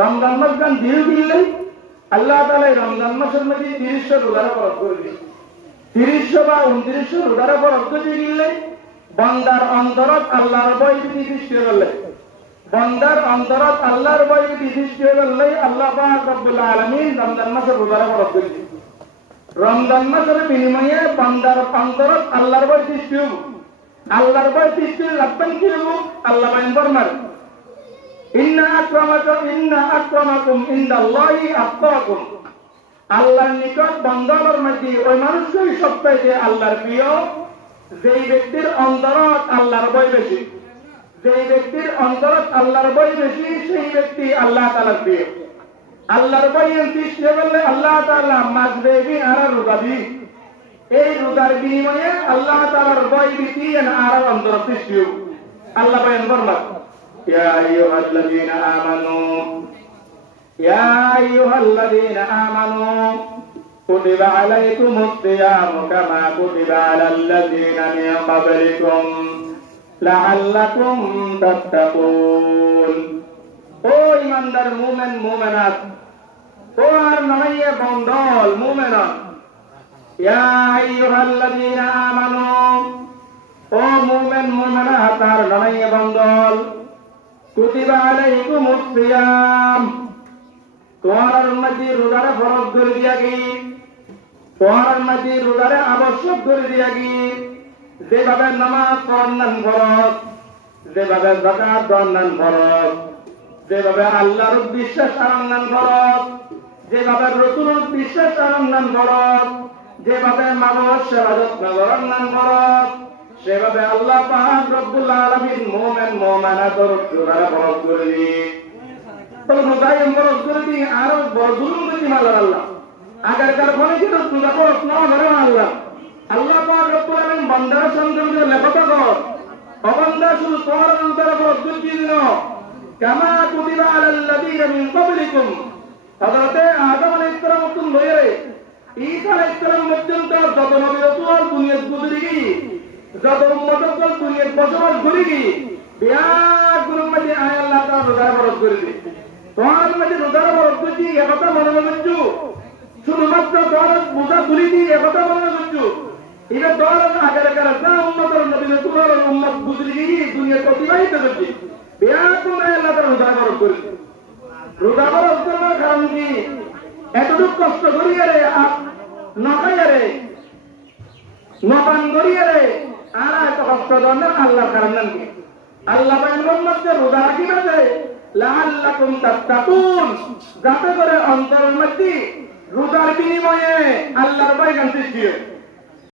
রমজান মাস গান দিল দিলে আল্লাহ তাআলা রমজান মাসের মধ্যে 30 রোজার ফরজ করে দিলেন। 30 বা 29 রোজার ফরজ করে দিলে বান্দার অন্তরত আল্লাহর ভয় ভীতি সৃষ্টি হলে, বান্দার অন্তরত আল্লাহর ভয় ভীতি সৃষ্টি হলে আল্লাহ পাক রব্বুল আলামিন রমজান মাসের রোজার ফরজ করে দিলেন। রমজান মাসের বিনিময়ে বান্দার অন্তরত আল্লাহর ভয় সৃষ্টি হবে। আল্লাহর ভয় সৃষ্টি লাগবেন কি হবে? আল্লাহ বাইন ফরমান ইন্না আক্রামাকুম ইনদাল্লাহি আতকাকুম। আল্লাহর নিকট বান্দার মধ্যে ওই মানুষই সবচেয়ে আল্লাহর প্রিয় যেই ব্যক্তির অন্তরত আল্লাহর ভয় বেশি। যেই ব্যক্তির অন্তরত আল্লাহর ভয় বেশি সেই ব্যক্তি আল্লাহ তাআলার প্রিয়। আল্লাহর ভয় সৃষ্টি করলে আল্লাহ তাআলা মাজবেবি আর রোজাবি, এই রোজার বিনিময়ে আল্লাহ তাআলার ভয় ভীতি আর অন্তর সৃষ্টি হবে। আল্লাহ বলেন ফরমান ইয়া আইয়ুহাল্লাযীনা আমানু কুতিবা আলাইকুমুস সিয়ামু কামা কুতিবা আলাল লাযীনা মিন ক্বাবলিকুম লাআল্লাকুম তাত্তাকুন। ও ইমানদার মুমিন মুমিনাত, ও আর নয় বন্দল মুমিনাত, ইয়া আইয়ুহাল্লাযীনা আমানু, ও মুমিন মুমিনাত আর নয় বন্দল, কুতিবা আলাইকুমুস সিয়াম, তোমার মধ্যে রোজার ফরজ করে দিয়া কি, তোমার মধ্যে রোজার আবশ্যক করে দিয়া কি। যেভাবে নামাজ পড়ান ফরজ, যেভাবে যাকাত দান ফরজ, যেভাবে আল্লাহর বিশ্বাস আনন্দান ফরজ, যেভাবে রাসূলের বিশ্বাস আনন্দান ফরজ, যেভাবে মানুষ সেবা যত্ন করান ফরজ, সেভাবে আল্লাহ পাক রব্বুল আলামিন মুমিন মুমিনাতের রোজার ফরজ করে দিয়েছেন। তো রোজায় ফরজ করে দিয়ে আরো বড় জুলুম করে মালার আল্লাহ আগেরকার ফলে কিন্তু রোজা ফরজ না ধরে আল্লাহ। আল্লাহ পাক রব্বুল আলামিন বান্দার সন্তানদের লেখা কর অবান্দা শুধু তোমার রোজার ফরজ করে দিল কামা কুতিবা আলাল লাযীনা মিন ক্বাবলিকুম। হযরত আদম আলাইহিস সালাম থেকে লয়ে ঈসা আলাইহিস সালাম পর্যন্ত যত নবী রাসূল দুনিয়াতে গুজরে গিয়ে, যত উম্মতগণ দুনিয়াতে বসবাস করে গিয়ে বিয়াগুলোর মধ্যে আয় আল্লাহ তাআলা রোজার ফরজ করে দিলেন। তোমার মধ্যে রোজার ফরজ করে দিয়ে একথা মনে করছো, শুধুমাত্র তোমার বোঝা তুলি দিয়ে একথা মনে করছো। এটা তোমার আগেরকার যা উম্মতের নবী রাসূলের উম্মত গুজরে গিয়ে দুনিয়াতে অতিবাহিত করছে বিয়াগুলো আয় আল্লাহ তাআলা রোজার ফরজ করে দিলেন। রোজা ফরজ করার কারণ কি? এতটুকু কষ্ট করিয়ে রে নখাইয়া রে নপান করিয়ে রে আর এত কষ্ট দেন আল্লাহর কারণ কি? আল্লাহ বলেন মধ্যে রোজা রাখিবে যে লাআল্লাকুম তাত্তাকুন, যাতে করে অন্তরের মধ্যে রোজার বিনিময়ে আল্লাহর ভয় সৃষ্টি হয়।